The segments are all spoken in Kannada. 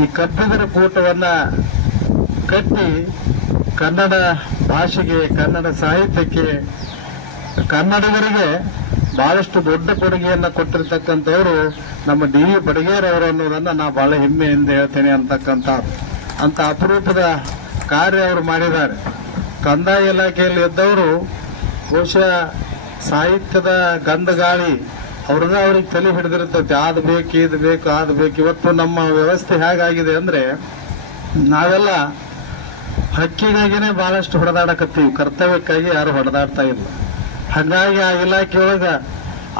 ಈ ಕಬ್ಬಿಗರ ಕೂಟವನ್ನ ಕಟ್ಟಿ ಕನ್ನಡ ಭಾಷೆಗೆ, ಕನ್ನಡ ಸಾಹಿತ್ಯಕ್ಕೆ, ಕನ್ನಡಿಗರಿಗೆ ಬಹಳಷ್ಟು ದೊಡ್ಡ ಕೊಡುಗೆಯನ್ನ ಕೊಟ್ಟಿರ್ತಕ್ಕಂಥವ್ರು ನಮ್ಮ ಡಿ ವಿ ಬಡಿಗೇರವರು ಅನ್ನೋದನ್ನ ನಾ ಬಹಳ ಹೆಮ್ಮೆಯಿಂದ ಹೇಳ್ತೇನೆ ಅಂತ ಅಪರೂಪದ ಕಾರ್ಯ ಅವರು ಮಾಡಿದ್ದಾರೆ. ಕಂದಾಯ ಇಲಾಖೆಯಲ್ಲಿ ಇದ್ದವರು ಬಹುಶಃ ಸಾಹಿತ್ಯದ ಗಂಧಗಾಳಿ ಅವ್ರಿಗೆ ತಲೆ ಹಿಡಿದಿರ್ತೈತೆ. ಅದು ಬೇಕು, ಇದು ಬೇಕು, ಅದು ಬೇಕು. ಇವತ್ತು ನಮ್ಮ ವ್ಯವಸ್ಥೆ ಹೇಗಾಗಿದೆ ಅಂದ್ರೆ ನಾವೆಲ್ಲ ಹಕ್ಕಿಗಾಗಿನೇ ಬಹಳಷ್ಟು ಹೊಡೆದಾಡಕತ್ತೀವಿ, ಕರ್ತವ್ಯಕ್ಕಾಗಿ ಯಾರು ಹೊಡೆದಾಡ್ತಾ ಇಲ್ಲ. ಹಾಗಾಗಿ ಆ ಇಲಾಖೆಯೊಳಗ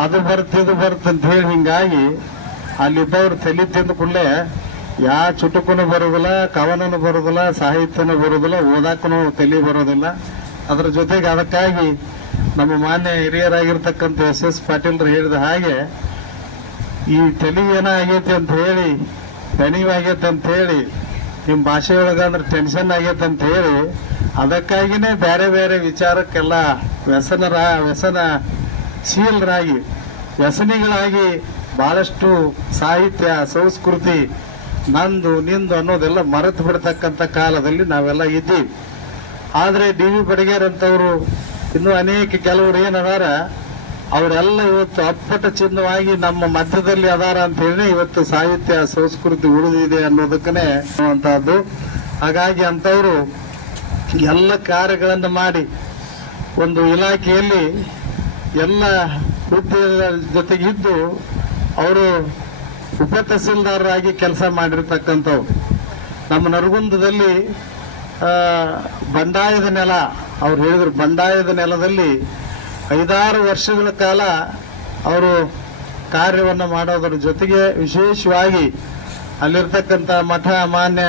ಅದು ಬರ್ತ ಇದು ಬರ್ತ ಅಂತ ಹೇಳಿ ಹಿಂಗಾಗಿ ಅಲ್ಲಿದ್ದವ್ರು ತಲೆ ತಿಂದ ಕೂಡಲೇ ಯಾವ ಚುಟುಕುನು ಬರೋದಿಲ್ಲ, ಕವನನು ಬರೋದಿಲ್ಲ, ಸಾಹಿತ್ಯನೂ ಬರೋದಿಲ್ಲ, ಓದಾಕನು ತಲೆ ಬರೋದಿಲ್ಲ. ಅದ್ರ ಜೊತೆಗೆ ಅದಕ್ಕಾಗಿ ನಮ್ಮ ಮಾನ್ಯ ಹಿರಿಯರಾಗಿರ್ತಕ್ಕಂಥ SS ಪಾಟೀಲ್ರು ಹೇಳಿದ ಹಾಗೆ ಈ ತಲೆ ಏನಾಗೈತಿ ಅಂತ ಹೇಳಿ, ದಣಿವಾಗೈತೆ ಅಂತ ಹೇಳಿ, ನಿಮ್ಮ ಭಾಷೆಯೊಳಗ ಅಂದ್ರೆ ಟೆನ್ಷನ್ ಆಗೈತೆ ಅಂತ ಹೇಳಿ ಅದಕ್ಕಾಗಿನೇ ಬೇರೆ ಬೇರೆ ವಿಚಾರಕ್ಕೆಲ್ಲ ವ್ಯಸನಶೀಲರಾಗಿ, ವ್ಯಸನಿಗಳಾಗಿ ಬಹಳಷ್ಟು ಸಾಹಿತ್ಯ, ಸಂಸ್ಕೃತಿ, ನಂದು ನಿಂದು ಅನ್ನೋದೆಲ್ಲ ಮರೆತು ಬಿಡ್ತಕ್ಕಂಥ ಕಾಲದಲ್ಲಿ ನಾವೆಲ್ಲ ಇದ್ದೀವಿ. ಆದರೆ ಡಿ ವಿ ಬಡಿಗೇರ್ ಅಂತವರು ಇನ್ನೂ ಅನೇಕ ಕೆಲವರು ಏನದಾರ ಅವರೆಲ್ಲ ಇವತ್ತು ಅಪ್ಪಟ ಚಿಹ್ನವಾಗಿ ನಮ್ಮ ಮಧ್ಯದಲ್ಲಿ ಅದಾರ ಅಂತ ಹೇಳಿ ಇವತ್ತು ಸಾಹಿತ್ಯ, ಸಂಸ್ಕೃತಿ ಉಳಿದಿದೆ ಅನ್ನೋದಕ್ಕನೇ ಅಂತಹದ್ದು. ಹಾಗಾಗಿ ಅಂತವರು ಎಲ್ಲ ಕಾರ್ಯಗಳನ್ನು ಮಾಡಿ ಒಂದು ಇಲಾಖೆಯಲ್ಲಿ ಎಲ್ಲ ಹುದ್ದೆಯ ಜೊತೆಗಿದ್ದು ಅವರು ಉಪ ತಹಸೀಲ್ದಾರರಾಗಿ ಕೆಲಸ ಮಾಡಿರ್ತಕ್ಕಂಥವ್ರು. ನಮ್ಮ ನರಗುಂದದಲ್ಲಿ ಬಂಡಾಯದ ನೆಲ, ಅವ್ರು ಹೇಳಿದ್ರು, ಬಂಡಾಯದ ನೆಲದಲ್ಲಿ 5-6 ವರ್ಷಗಳ ಕಾಲ ಅವರು ಕಾರ್ಯವನ್ನು ಮಾಡೋದ್ರ ಜೊತೆಗೆ ವಿಶೇಷವಾಗಿ ಅಲ್ಲಿರ್ತಕ್ಕಂಥ ಮಠ, ಮಾನ್ಯ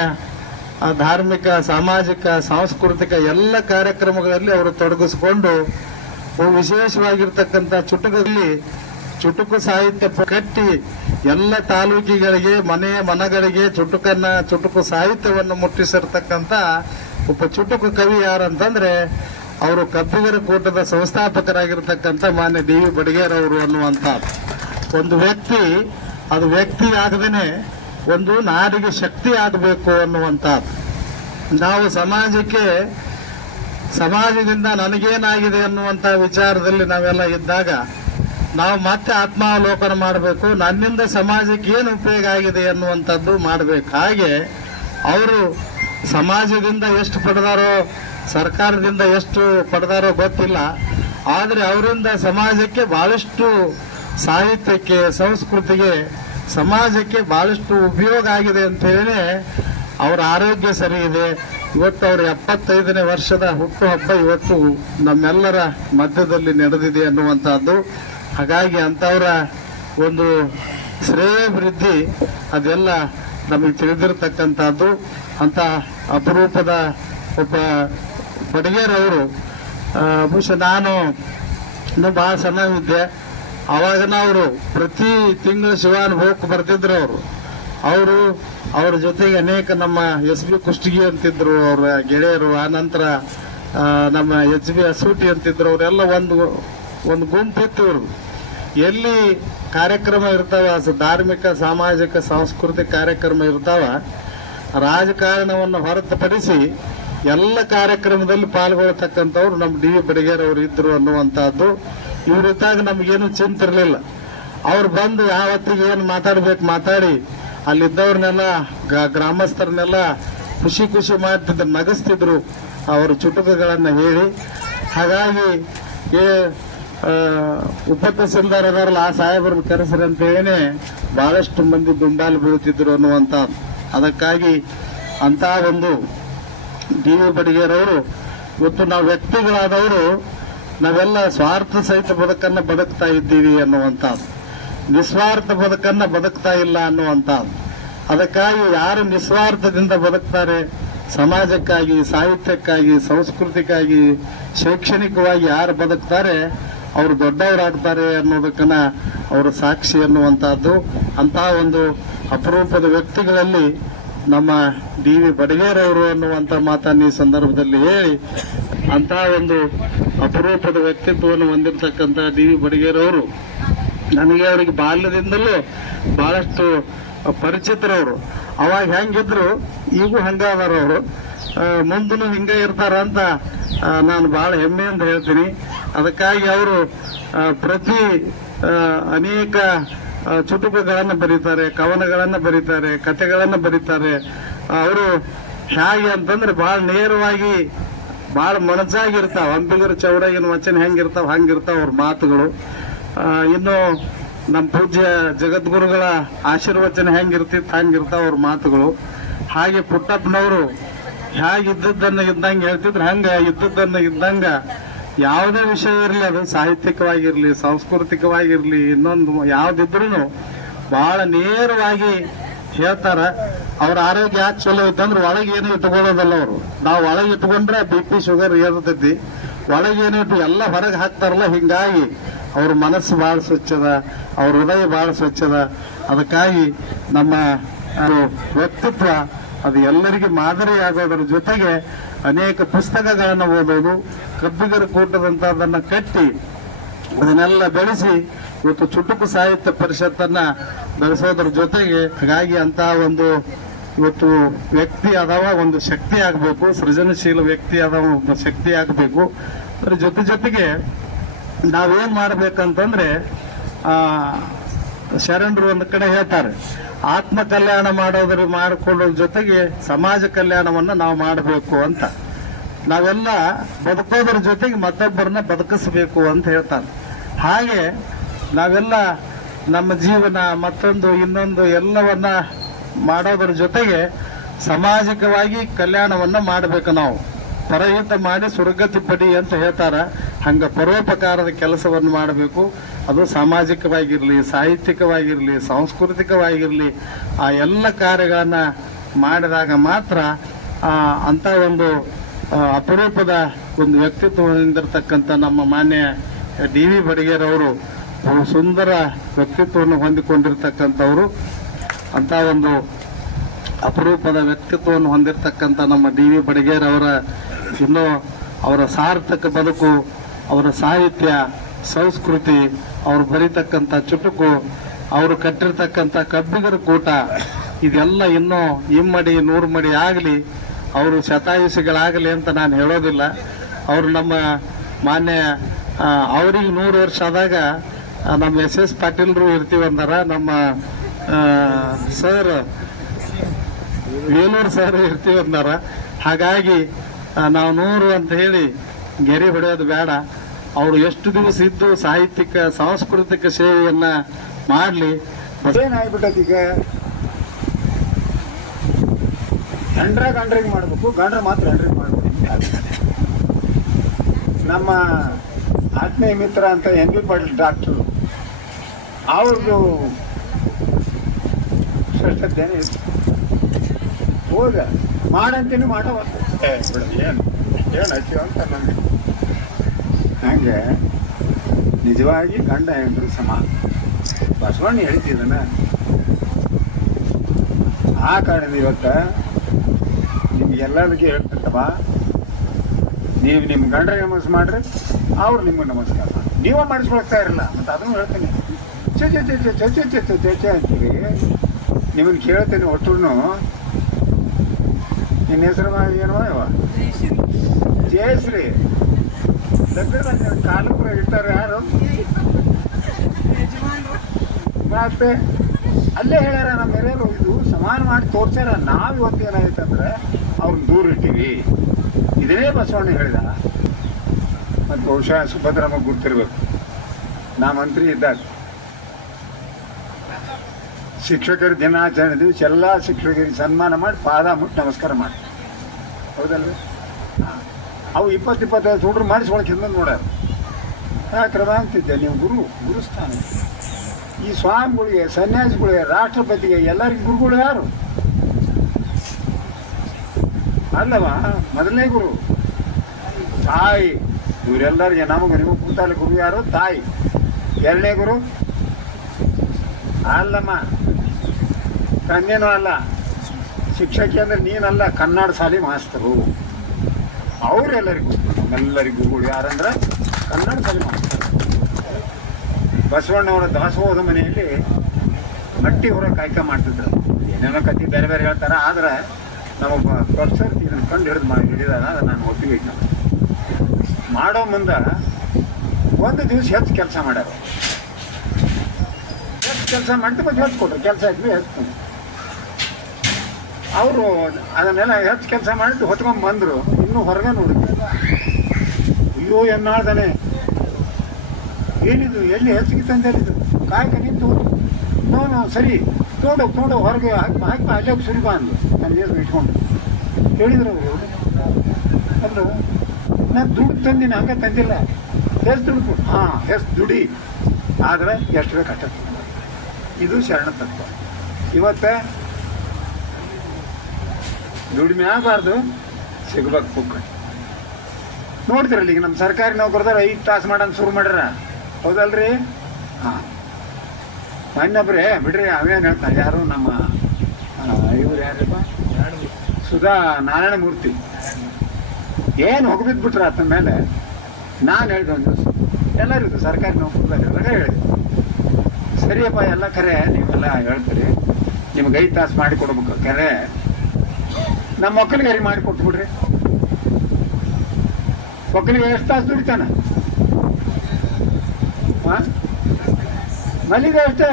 ಧಾರ್ಮಿಕ, ಸಾಮಾಜಿಕ, ಸಾಂಸ್ಕೃತಿಕ ಎಲ್ಲ ಕಾರ್ಯಕ್ರಮಗಳಲ್ಲಿ ಅವರು ತೊಡಗಿಸಿಕೊಂಡು ವಿಶೇಷವಾಗಿರ್ತಕ್ಕಂಥ ಚುಟುಕು ಸಾಹಿತ್ಯ ಕಟ್ಟಿ ಎಲ್ಲ ತಾಲೂಕಿಗಳಿಗೆ, ಮನಗಳಿಗೆ ಚುಟುಕು ಸಾಹಿತ್ಯವನ್ನು ಮುಟ್ಟಿಸಿರ್ತಕ್ಕಂಥ ಒಬ್ಬ ಚುಟುಕು ಕವಿ ಯಾರಂತಂದ್ರೆ ಅವರು ಕಬ್ಬಿಗರ ಕೂಟದ ಸಂಸ್ಥಾಪಕರಾಗಿರ್ತಕ್ಕಂಥ ಮಾನ್ಯ ಡಿ ವಿ ಬಡಿಗೇರ್ ಅವರು ಅನ್ನುವಂಥ ಒಂದು ವ್ಯಕ್ತಿ. ಅದು ವ್ಯಕ್ತಿ ಆಗದೇನೆ ಒಂದು ನಾಡಿಗೆ ಶಕ್ತಿ ಆಗಬೇಕು ಅನ್ನುವಂಥದ್ದು. ನಾವು ಸಮಾಜದಿಂದ ನನಗೇನಾಗಿದೆ ಅನ್ನುವಂಥ ವಿಚಾರದಲ್ಲಿ ನಾವೆಲ್ಲ ಇದ್ದಾಗ ನಾವು ಮತ್ತೆ ಆತ್ಮಾವಲೋಕನ ಮಾಡಬೇಕು. ನನ್ನಿಂದ ಸಮಾಜಕ್ಕೆ ಏನು ಉಪಯೋಗ ಆಗಿದೆ ಅನ್ನುವಂಥದ್ದು ಮಾಡಬೇಕು. ಹಾಗೆ ಅವರು ಸಮಾಜದಿಂದ ಎಷ್ಟು ಪಡೆದಾರೋ, ಸರ್ಕಾರದಿಂದ ಎಷ್ಟು ಪಡೆದಾರೋ ಗೊತ್ತಿಲ್ಲ, ಆದರೆ ಅವರಿಂದ ಸಮಾಜಕ್ಕೆ ಬಹಳಷ್ಟು, ಸಾಹಿತ್ಯಕ್ಕೆ, ಸಂಸ್ಕೃತಿಗೆ, ಸಮಾಜಕ್ಕೆ ಬಹಳಷ್ಟು ಉಪಯೋಗ ಆಗಿದೆ ಅಂತ ಹೇಳಿ ಅವರ ಆರೋಗ್ಯ ಸರಿ ಇದೆ. ಇವತ್ತು ಅವರು 75ನೇ ವರ್ಷದ ಹುಟ್ಟುಹಬ್ಬ ಇವತ್ತು ನಮ್ಮೆಲ್ಲರ ಮಧ್ಯದಲ್ಲಿ ನಡೆದಿದೆ ಅನ್ನುವಂಥದ್ದು. ಹಾಗಾಗಿ ಅಂಥವರ ಒಂದು ಶ್ರೇಯಾಭಿವೃದ್ಧಿ ಅದೆಲ್ಲ ನಮಗೆ ತಿಳಿದಿರ್ತಕ್ಕಂಥದ್ದು. ಅಂತ ಅಪರೂಪದ ಒಬ್ಬ ಬಡಿಗೇರವರು ಬಹುಶಃ ನಾನು ಇನ್ನೂ ಭಾಳ ಸಣ್ಣವಿದ್ದೆ ಆವಾಗ ಅವರು ಪ್ರತಿ ತಿಂಗಳು ಶಿವಾನುಭವಕ್ಕೆ ಬರ್ತಿದ್ರು. ಅವ್ರ ಜೊತೆಗೆ ಅನೇಕ ನಮ್ಮ SB ಕುಷ್ಟಗಿ ಅಂತಿದ್ರು ಅವರ ಗೆಳೆಯರು, ಆನಂತರ ನಮ್ಮ HB ಅಸೂಟಿ ಅಂತಿದ್ರು. ಅವರೆಲ್ಲ ಒಂದು ಗುಂಪಿತ್ತು. ಎಲ್ಲಿ ಕಾರ್ಯಕ್ರಮ ಇರ್ತಾವ, ಧಾರ್ಮಿಕ, ಸಾಮಾಜಿಕ, ಸಾಂಸ್ಕೃತಿಕ ಕಾರ್ಯಕ್ರಮ ಇರ್ತಾವ, ರಾಜಕಾರಣವನ್ನು ಹೊರತುಪಡಿಸಿ ಎಲ್ಲ ಕಾರ್ಯಕ್ರಮದಲ್ಲಿ ಪಾಲ್ಗೊಳ್ಳತಕ್ಕಂಥವ್ರು ನಮ್ಮ ಡಿ ವಿ ಬಡಿಗೇರ್ ಅವರು ಇದ್ರು ಅನ್ನುವಂಥದ್ದು. ಇವರಿದ್ದಾಗ ನಮಗೇನು ಚಿಂತಿರಲಿಲ್ಲ. ಅವ್ರು ಬಂದು ಯಾವತ್ತಿಗೆ ಏನು ಮಾತಾಡ್ಬೇಕು ಮಾತಾಡಿ ಅಲ್ಲಿದ್ದವ್ರನ್ನೆಲ್ಲ, ಗ್ರಾಮಸ್ಥರನ್ನೆಲ್ಲ ಖುಷಿ ಮಾಡ್ತಿದ್ರು, ನಗಿಸ್ತಿದ್ರು ಅವರು ಚುಟುಕುಗಳನ್ನು ಹೇಳಿ. ಹಾಗಾಗಿ ಉಪ ತಹಸೀಲ್ದಾರ್ ಅದಾರಲ್ಲ, ಆ ಸಾಹೇಬರನ್ನು ಕರೆಸ್ರಿ ಅಂತ ಹೇಳಿ ಬಹಳಷ್ಟು ಮಂದಿ ದುಂಡಾಲು ಬೀಳುತ್ತಿದ್ರು ಅನ್ನುವಂಥ. ಅದಕ್ಕಾಗಿ ಅಂತ ಒಂದು ಡಿ ವಿ ಬಡಿಗೇರ್ ಅವರು ಇವತ್ತು ನಾವು ವ್ಯಕ್ತಿಗಳಾದವರು ನಾವೆಲ್ಲ ಸ್ವಾರ್ಥ ಸಹಿತ ಬದುಕನ್ನು ಬದುಕ್ತಾ ಇದ್ದೀವಿ ಅನ್ನುವಂಥದ್ದು, ನಿಸ್ವಾರ್ಥ ಬದುಕನ್ನು ಬದುಕ್ತಾ ಇಲ್ಲ ಅನ್ನುವಂಥದ್ದು. ಅದಕ್ಕಾಗಿ ಯಾರು ನಿಸ್ವಾರ್ಥದಿಂದ ಬದುಕ್ತಾರೆ, ಸಮಾಜಕ್ಕಾಗಿ, ಸಾಹಿತ್ಯಕ್ಕಾಗಿ, ಸಂಸ್ಕೃತಿಗಾಗಿ, ಶೈಕ್ಷಣಿಕವಾಗಿ ಯಾರು ಬದುಕ್ತಾರೆ ಅವರು ದೊಡ್ಡವರಾಗ್ತಾರೆ ಅನ್ನೋದಕ್ಕನ್ನ ಅವರು ಸಾಕ್ಷಿ ಅನ್ನುವಂಥದ್ದು. ಅಂತಹ ಒಂದು ಅಪರೂಪದ ವ್ಯಕ್ತಿಗಳಲ್ಲಿ ನಮ್ಮ ಡಿ ವಿ ಬಡಿಗೇರ್ ಅವರು ಅನ್ನುವಂಥ ಮಾತನ್ನು ಈ ಸಂದರ್ಭದಲ್ಲಿ ಹೇಳಿ, ಅಂತಹ ಒಂದು ಅಪರೂಪದ ವ್ಯಕ್ತಿತ್ವವನ್ನು ಹೊಂದಿರತಕ್ಕಂಥ ಡಿ ವಿ ಬಡಿಗೇರ್ ಅವರು, ನನಗೆ ಅವರಿಗೆ ಬಾಲ್ಯದಿಂದಲೂ ಬಹಳಷ್ಟು ಪರಿಚಿತರವರು. ಅವಾಗ ಹೆಂಗಿದ್ರು ಈಗೂ ಹಂಗ ಅದಾರ ಅವರು, ಮುಂದೂ ಹಿಂಗೆ ಇರ್ತಾರ ಅಂತ ನಾನು ಭಾಳ ಹೆಮ್ಮೆಯಿಂದ ಹೇಳ್ತೀನಿ. ಅದಕ್ಕಾಗಿ ಅವರು ಪ್ರತಿ ಅನೇಕ ಚುಟುಕುಗಳನ್ನು ಬರೀತಾರೆ, ಕವನಗಳನ್ನು ಬರೀತಾರೆ, ಕಥೆಗಳನ್ನು ಬರೀತಾರೆ. ಅವರು ಹೇಗೆ ಅಂತಂದ್ರೆ ಭಾಳ ನೇರವಾಗಿ ಭಾಳ ಮನಸ್ಸಾಗಿರ್ತಾವ. ಅಂಬಿಗರ ಚೌಡಗಿನ ವಚನ ಹೆಂಗಿರ್ತಾವ ಹಂಗಿರ್ತಾವ ಅವ್ರ ಮಾತುಗಳು. ಇನ್ನು ನಮ್ಮ ಪೂಜ್ಯ ಜಗದ್ಗುರುಗಳ ಆಶೀರ್ವಚನ ಹೆಂಗಿರ್ತಿತ್ತು ಹಂಗಿರ್ತಾವ ಅವ್ರ ಮಾತುಗಳು. ಹಾಗೆ ಪುಟ್ಟಪ್ಪನವರು ಹೇಗೆ ಇದ್ದದ್ದನ್ನು ಇದ್ದಂಗೆ ಹೇಳ್ತಿದ್ರು, ಹಂಗೆ ಇದ್ದದ್ದನ್ನು ಇದ್ದಂಗ ಯಾವುದೇ ವಿಷಯ ಇರಲಿ, ಅದು ಸಾಹಿತ್ಯಿಕವಾಗಿರಲಿ, ಸಾಂಸ್ಕೃತಿಕವಾಗಿರಲಿ, ಇನ್ನೊಂದು ಯಾವುದಿದ್ರು ಭಾಳ ನೇರವಾಗಿ ಹೇಳ್ತಾರ. ಅವ್ರ ಆರೋಗ್ಯ ಯಾಕೆ ಚಲೋ ಇತ್ತಂದ್ರೆ ಒಳಗೆ ಏನು ಇಟ್ಕೊಳ್ಳೋದಲ್ಲ ಅವರು. ನಾವು ಒಳಗೆ ಇಟ್ಕೊಂಡ್ರೆ BP ಶುಗರ್ ಏರ್ತೈತಿ, ಒಳಗೇನು ಇಟ್ಟು ಎಲ್ಲ ಹೊರಗೆ ಹಾಕ್ತಾರಲ್ಲ. ಹಿಂಗಾಗಿ ಅವ್ರ ಮನಸ್ಸು ಭಾಳ ಸ್ವಚ್ಛದ, ಅವ್ರ ಹೃದಯ ಭಾಳ ಸ್ವಚ್ಛದ. ಅದಕ್ಕಾಗಿ ನಮ್ಮ ವ್ಯಕ್ತಿತ್ವ ಅದು ಎಲ್ಲರಿಗೆ ಮಾದರಿ ಆಗೋದ್ರ ಜೊತೆಗೆ ಅನೇಕ ಪುಸ್ತಕಗಳನ್ನು ಓದೋದು, ಕಬ್ಬಿಗರ ಕೂಟದಂಥದ್ದನ್ನು ಕಟ್ಟಿ ಅದನ್ನೆಲ್ಲ ಬೆಳೆಸಿ ಇವತ್ತು ಚುಟುಕು ಸಾಹಿತ್ಯ ಪರಿಷತ್ತನ್ನ ಬೆಳೆಸೋದ್ರ ಜೊತೆಗೆ, ಹಾಗಾಗಿ ಅಂತ ಒಂದು ಇವತ್ತು ವ್ಯಕ್ತಿ ಅದಾವ ಒಂದು ಶಕ್ತಿ ಆಗಬೇಕು, ಸೃಜನಶೀಲ ವ್ಯಕ್ತಿ ಅದಾವ ಒಬ್ಬ ಶಕ್ತಿ ಆಗಬೇಕು. ಅದ್ರ ಜೊತೆಗೆ ನಾವೇನ್ ಮಾಡ್ಬೇಕಂತಂದ್ರೆ, ಶರಣರು ಒಂದು ಕಡೆ ಹೇಳ್ತಾರೆ, ಆತ್ಮ ಕಲ್ಯಾಣ ಮಾಡಿಕೊಳ್ಳೋದ್ರ ಜೊತೆಗೆ ಸಮಾಜ ಕಲ್ಯಾಣವನ್ನ ನಾವು ಮಾಡಬೇಕು ಅಂತ. ನಾವೆಲ್ಲ ಬದುಕೋದ್ರ ಜೊತೆಗೆ ಮತ್ತೊಬ್ಬರನ್ನ ಬದುಕಿಸ್ಬೇಕು ಅಂತ ಹೇಳ್ತಾರೆ. ಹಾಗೆ ನಾವೆಲ್ಲ ನಮ್ಮ ಜೀವನ ಮತ್ತೊಂದು ಇನ್ನೊಂದು ಎಲ್ಲವನ್ನ ಮಾಡೋದ್ರ ಜೊತೆಗೆ ಸಾಮಾಜಿಕವಾಗಿ ಕಲ್ಯಾಣವನ್ನ ಮಾಡಬೇಕು. ನಾವು ಪರಹಿತ ಮಾಡಿ ಸುರಗತಿ ಪಡಿ ಅಂತ ಹೇಳ್ತಾರ. ಹಂಗ ಪರೋಪಕಾರದ ಕೆಲಸವನ್ನು ಮಾಡಬೇಕು. ಅದು ಸಾಮಾಜಿಕವಾಗಿರಲಿ, ಸಾಹಿತ್ಯಿಕವಾಗಿರಲಿ, ಸಾಂಸ್ಕೃತಿಕವಾಗಿರಲಿ, ಆ ಎಲ್ಲ ಕಾರ್ಯಗಳನ್ನ ಮಾಡಿದಾಗ ಮಾತ್ರ ಅಂತ ಒಂದು ಅಪರೂಪದ ಒಂದು ವ್ಯಕ್ತಿತ್ವ ಹೊಂದಿರತಕ್ಕಂಥ ನಮ್ಮ ಮಾನ್ಯ DV ಬಡಿಗೇರವರು ಸುಂದರ ವ್ಯಕ್ತಿತ್ವವನ್ನು ಹೊಂದಿಕೊಂಡಿರ್ತಕ್ಕಂಥವ್ರು. ಅಂತ ಒಂದು ಅಪರೂಪದ ವ್ಯಕ್ತಿತ್ವವನ್ನು ಹೊಂದಿರತಕ್ಕಂಥ ನಮ್ಮ DV ಬಡಿಗೇರವರ ಇನ್ನೂ ಅವರ ಸಾರ್ಥಕ ಬದುಕು, ಅವರ ಸಾಹಿತ್ಯ, ಸಂಸ್ಕೃತಿ, ಅವರು ಬರೀತಕ್ಕಂಥ ಚುಟುಕು, ಅವರು ಕಟ್ಟಿರ್ತಕ್ಕಂಥ ಕಬ್ಬಿಗರ ಕೂಟ, ಇದೆಲ್ಲ ಇನ್ನೂ ಇಮ್ಮಡಿ 100 ಮಡಿ ಆಗಲಿ, ಅವರು ಶತಾಯುಷಿಗಳಾಗಲಿ ಅಂತ ನಾನು ಹೇಳೋದಿಲ್ಲ. ಅವರು ನಮ್ಮ ಮಾನ್ಯ ಅವ್ರಿಗೆ 100 ವರ್ಷ ಆದಾಗ ನಮ್ಮ SS ಪಾಟೀಲ್ರು ಇರ್ತೀವಿ ಅಂದಾರ, ನಮ್ಮ ಸರ್ ವೇಲೂರ್ ಸರ್ ಇರ್ತೀವಿ ಅಂದಾರ. ಹಾಗಾಗಿ ನಾವು 100 ಅಂತ ಹೇಳಿ ಗೆರೆ ಹೊಡೆಯೋದು ಬೇಡ. ಅವರು ಎಷ್ಟು ದಿವಸ ಇದ್ದು ಸಾಹಿತ್ಯಿಕ ಸಾಂಸ್ಕೃತಿಕ ಸೇವೆಯನ್ನ ಮಾಡಲಿ. ಏನಾಗ್ಬಿಟ್ಟೈತಿ ಈಗ, ಗಂಡ್ರಿಗೆ ಮಾಡಬೇಕು, ಗಂಡ್ರ ಮಾತ್ರ ಹೆಂಡ್ರಿಗೆ ಮಾಡಬೇಕು. ನಮ್ಮ ಆತ್ಮೀಯ ಮಿತ್ರ ಅಂತ NB ಪಾಟೀಲ್ ಡಾಕ್ಟ್ರು, ಅವ್ರದ್ದು ಶ್ರೇಷ್ಠದ್ದೇನೆ ಇತ್ತು. ಹೋದ ಮಾಡಂತೀನಿ ಮಾಡವ ಏನು ಹಚ್ಚಿವ ಅಂತ ನನಗೆ. ಹಂಗೆ ನಿಜವಾಗಿ ಗಂಡ ಹೆಂಡ್ರು ಸಮಾನ. ಬಸವಣ್ಣ ಹೇಳ್ತಿದ್ದಾನ. ಆ ಕಾರಣದಿಂದ ಇವತ್ತು ನಿಮ್ಗೆಲ್ಲರಿಗೆ ಹೇಳ್ತಿರ್ತವ, ನೀವು ನಿಮ್ಮ ಗಂಡ್ರಿಗೆ ನಮಸ್ಕಾರ ಮಾಡ್ರಿ, ಅವ್ರು ನಿಮಗೆ ನಮಸ್ಕಾರ ಮಾಡಿ. ನೀವೇ ಮಾಡಿಸ್ಕೊಳ್ತಾ ಇರಲ್ಲ. ಮತ್ತು ಅದನ್ನು ಹೇಳ್ತೀನಿ, ಚೆ ಅಂತೀರಿ. ನಿಮ್ಮನ್ನು ಕೇಳ್ತೀನಿ, ಒಟ್ಟು ನಿನ್ನ ಹೆಸರು ಏನವ ಇವ ಜಯಶ್ರೀ దగ్గర ಕಾಲಪುರ ಇರ್ತಾರೆ ಯಾರು ಮತ್ತೆ ಅಲ್ಲೇ ಹೇಳ್ಯಾರ. ನಮ್ಮ ಹಿರಿಯರು ಇದು ಸಮಾನ ಮಾಡಿ ತೋರ್ಸ್ಯಾರ. ನಾವು ಇವತ್ತು ಏನಾಯ್ತಂದ್ರೆ ಅವ್ರನ್ನ ದೂರ ಇಟ್ಟಿವಿ. ಇದೇ ಬಸವಣ್ಣ ಹೇಳಿದ. ಮತ್ತು ಬಹುಶಃ ಸುಭದ್ರಮ್ಮ ಗುರ್ತಿರ್ಬೇಕು. ನಾ ಮಂತ್ರಿ ಇದ್ದಾಗ ಶಿಕ್ಷಕರ ದಿನಾಚರಣೆ ದಿವಸ ಎಲ್ಲ ಶಿಕ್ಷಕರಿಗೆ ಸನ್ಮಾನ ಮಾಡಿ ಪಾದ ಮುಟ್ಟಿ ನಮಸ್ಕಾರ ಮಾಡಿ, ಹೌದಲ್ವ? ಅವು 20-25 ಹುಡುಗರು ಮಾಡಿಸ್ಕೊಳಕ್ಕೆ ಹಿಂದೆ ನೋಡ್ಯಾರ. ಯಾಕ್ರದ ಅಂತಿದ್ದೆ, ನೀವು ಗುರುಸ್ಥಾನ. ಈ ಸ್ವಾಮಿಗಳಿಗೆ, ಸನ್ಯಾಸಿಗಳಿಗೆ, ರಾಷ್ಟ್ರಪತಿಗೆ ಎಲ್ಲರಿಗೂ ಗುರುಗಳು ಯಾರು ಅಲ್ಲವ? ಮೊದಲನೇ ಗುರು ತಾಯಿ. ಇವರೆಲ್ಲರಿಗೆ ನಮಗೆ ನಿಮಗೆ ಕೂತಾಲೆ ಗುರು ಯಾರು? ತಾಯಿ. ಎರಡನೇ ಗುರು ಅಲ್ಲಮ್ಮ, ತಂದೆನೂ ಅಲ್ಲ. ಶಿಕ್ಷಕಿ ಅಂದ್ರೆ ನೀನಲ್ಲ, ಕನ್ನಡ ಶಾಲೆ ಮಾಸ್ತರು. ಅವರೆಲ್ಲರಿಗೂ ನಮ್ಮೆಲ್ಲರಿಗೂ ಗುರುಗಳು ಯಾರಂದ್ರೆ ಕನ್ನಡ ಶಾಲೆ ಮಾಸ್ತರು. ಬಸವಣ್ಣವರ ದಾಸೋಹದ ಮನೆಯಲ್ಲಿ ಹಟ್ಟಿ ಹೊರಗೆ ಕಾಯ್ಕ ಮಾಡ್ತಿದ್ರು. ಏನೇನೋ ಕತ್ತಿ ಬೇರೆ ಬೇರೆ ಹೇಳ್ತಾರೆ, ಆದ್ರೆ ನಮ್ಮೊಬ್ಬ ಪ್ರೊಫೆಸರ್ ಇದನ್ನು ಕಂಡು ಹಿಡಿದಾರ, ಅದು ನಾನು ಒಪ್ಪಿಗೆ ಮಾಡೋ ಮುಂದೆ ಒಂದು ದಿವಸ ಹೆಚ್ಚು ಕೆಲಸ ಮಾಡ್ಯಾರ. ಹೆಚ್ಚು ಕೆಲಸ ಮಾಡ್ತಾ ಮತ್ತೆ ಹೆಚ್ಚು ಕೊಟ್ರು, ಕೆಲಸ ಆಯ್ತು ಹೆಚ್ಚು. ಅವರು ಅದನ್ನೆಲ್ಲ ಹೆಚ್ಚು ಕೆಲಸ ಮಾಡಿದ್ದು ಹೊತ್ಕೊಂಡ್ ಬಂದರು. ಇನ್ನೂ ಹೊರಗೆ ನೋಡಿದ್ರು, ಅಯ್ಯೋ ಎನ್ನಾಳ್ದಾನೆ, ಏನಿದು ಎಲ್ಲಿ ಹೆಚ್ಚಿಗಿತ್ತು ಅಂತ ಹೇಳಿದ್ರು. ಕಾಯ್ಕ ನಿಂತು ನೋನು ಸರಿ ತೋಡು ಹೊರಗೆ ಹಾಕಿ ಅಲ್ಲೇ ಸುರಿಬ ಅಂದು ನಾನು ಏನು ಇಟ್ಕೊಂಡು ಹೇಳಿದ್ರು ಅವರು. ಅಲ್ಲ ನಾನು ದುಡ್ಡು ತಂದಿನ ಹಂಗೆ ತಂದಿಲ್ಲ, ಎಷ್ಟು ದುಡ್ಡು, ಹಾಂ ಎಷ್ಟು ದುಡಿ, ಆದರೆ ಎಷ್ಟು ಬೇಕು ಅಷ್ಟ. ಇದು ಶರಣ ತತ್ವ. ಇವತ್ತು ದುಡಿಮೆ ಆಗಬಾರ್ದು, ಸಿಗ್ಬೇಕು ಪುಕ್ಕಟ್. ನೋಡ್ತಿರಲ್ಲ ಈಗ ನಮ್ಮ ಸರ್ಕಾರಿ ನೌಕರದಾರ 5 ತಾಸು ಮಾಡೋಣ ಶುರು ಮಾಡ್ಯಾರ, ಹೌದಲ್ರಿ? ಹಾಂ, ಮನ್ನೊಬ್ರೆ ಬಿಡ್ರಿ, ಅವೇನು ಹೇಳ್ತಾರೆ, ಯಾರು ನಮ್ಮ ಇವ್ರು ಯಾರಪ್ಪ, ಸುಧಾ ನಾರಾಯಣ ಮೂರ್ತಿ ಏನು ಹೋಗ್ಬಿಟ್ಬಿಟ್ರೆ ಆತನ ಮೇಲೆ. ನಾನು ಹೇಳಿದೆ ಒಂದು ದಿವಸ, ಎಲ್ಲರಿಗೂ ಸರ್ಕಾರಿ ನೌಕರದಾಗ ಹೇಳಿದೆ, ಸರಿಯಪ್ಪ ಎಲ್ಲ ಖರೆ ನೀವೆಲ್ಲ ಹೇಳ್ತೀರಿ, ನಿಮ್ಗೆ 5 ತಾಸು ಮಾಡಿ ಕೊಡ್ಬೇಕು, ಖರೆ ನಮ್ಮ ಮಕ್ಕಳಿಗೆ ಮಾಡಿ ಕೊಟ್ಬಿಡ್ರಿ. ಮಕ್ಕಳಿಗೆ ಎಷ್ಟು ತಾಸು ದುಡಿತಾನ? ಹಾಂ, ಮಲ್ಲಿಗೆ ಅಷ್ಟೇ,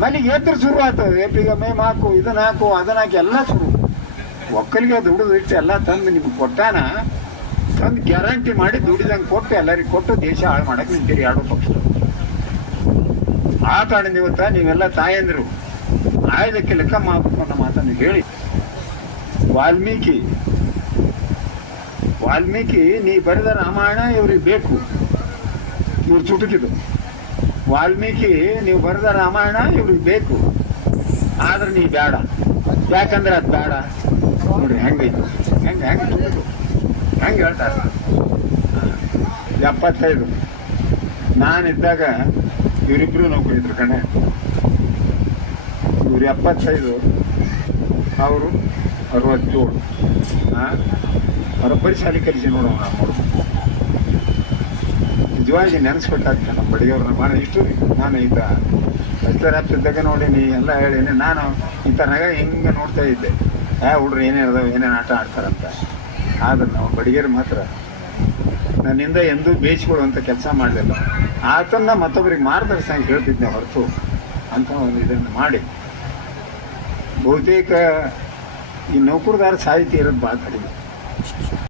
ಮಲ್ಲಿಗೆ ಎತ್ತರ ಶುರು ಆಯ್ತು. ಏಪಿಗ ಮೇಮ್ ಹಾಕು, ಇದನ್ನ ಹಾಕು, ಅದನ್ನ ಹಾಕಿ ಎಲ್ಲ ಶುರು. ಒಕ್ಕಲಿಗೆ ದುಡಿದು ಇಟ್ಟು ಎಲ್ಲ ತಂದು ನಿಮ್ಗೆ ಕೊಟ್ಟಾನ, ತಂದು ಗ್ಯಾರಂಟಿ ಮಾಡಿ ದುಡಿದಂಗೆ ಕೊಟ್ಟು ಎಲ್ಲರಿಗೆ ಕೊಟ್ಟು ದೇಶ ಹಾಳು ಮಾಡಕ್ಕೆ ನಿಂತೀರಿ ಎರಡೂ ಪಕ್ಷ. ಆ ಕಾರಣದಿಂದ ಇವತ್ತ ನೀವೆಲ್ಲ ತಾಯಂದ್ರು ಆಯ್ದಕ್ಕೆ ಲೆಕ್ಕ ಮಾಡ್ಬೇಕು ಅನ್ನೋ ಮಾತನ್ನು ಹೇಳಿ, ವಾಲ್ಮೀಕಿ ನೀ ಬರೆದ ರಾಮಾಯಣ ಇವ್ರಿಗೆ ಬೇಕು, ಇವ್ರು ಚುಟುಕಿದು. ವಾಲ್ಮೀಕಿ ನೀವು ಬರೆದ ರಾಮಾಯಣ ಇವ್ರಿಗೆ ಬೇಕು, ಆದ್ರೆ ನೀ ಬೇಡ. ಯಾಕಂದ್ರೆ ಅದು ಬೇಡ. ನೋಡ್ರಿ ಹೆಂಗೈತು, ಹೆಂಗೆ ಹೇಳ್ತಾರೆ. 75 ನಾನಿದ್ದಾಗ ಇವರಿಬ್ರು ನೌಕರಿ ಇದ್ರು ಕಣೆ. ಇವ್ರು 75, ಅವರು 67. ಬರೋಬ್ಬರಿ ಶಾಲೆ ಕಲಿಸಿ ನೋಡೋಣ. ನಿಜವಾಗಿ ನೆನೆಸ್ಬೇಕಾಗ್ತದೆ ನಮ್ಮ ಬಡಿಗೆವ್ರನ್ನ. ಭಾಳ ಇಷ್ಟು ರೀ, ನಾನು ಈಗ ಅಷ್ಟರಾಪ್ತಿದ್ದಾಗ ನೋಡೀನಿ, ಎಲ್ಲ ಹೇಳೀನಿ. ನಾನು ಇಂಥನಾಗ ಹಿಂಗೆ ನೋಡ್ತಾ ಇದ್ದೆ, ಹುಡ್ರು ಏನೇನು ಆಟ ಆಡ್ತಾರಂತ. ಆದ್ರೆ ನಾವು ಬಡಿಗೆರು ಮಾತ್ರ ನನ್ನಿಂದ ಎಂದೂ ಬೇಯಿಸ್ಕೊಡುವಂಥ ಕೆಲಸ ಮಾಡಲಿಲ್ಲ. ಆತನ್ನ ಮತ್ತೊಬ್ಬರಿಗೆ ಮಾರ್ಗದರ್ಶನ ಹೇಳ್ತಿದ್ದೆ ಹೊರತು ಅಂತ ಒಂದು ಇದನ್ನು ಮಾಡಿ. ಬಹುತೇಕ ಈ ನೌಕರದಾರ ಸಾಹಿತ್ಯ ಇರೋದು ಭಾಳ ಕಡಿಮೆ.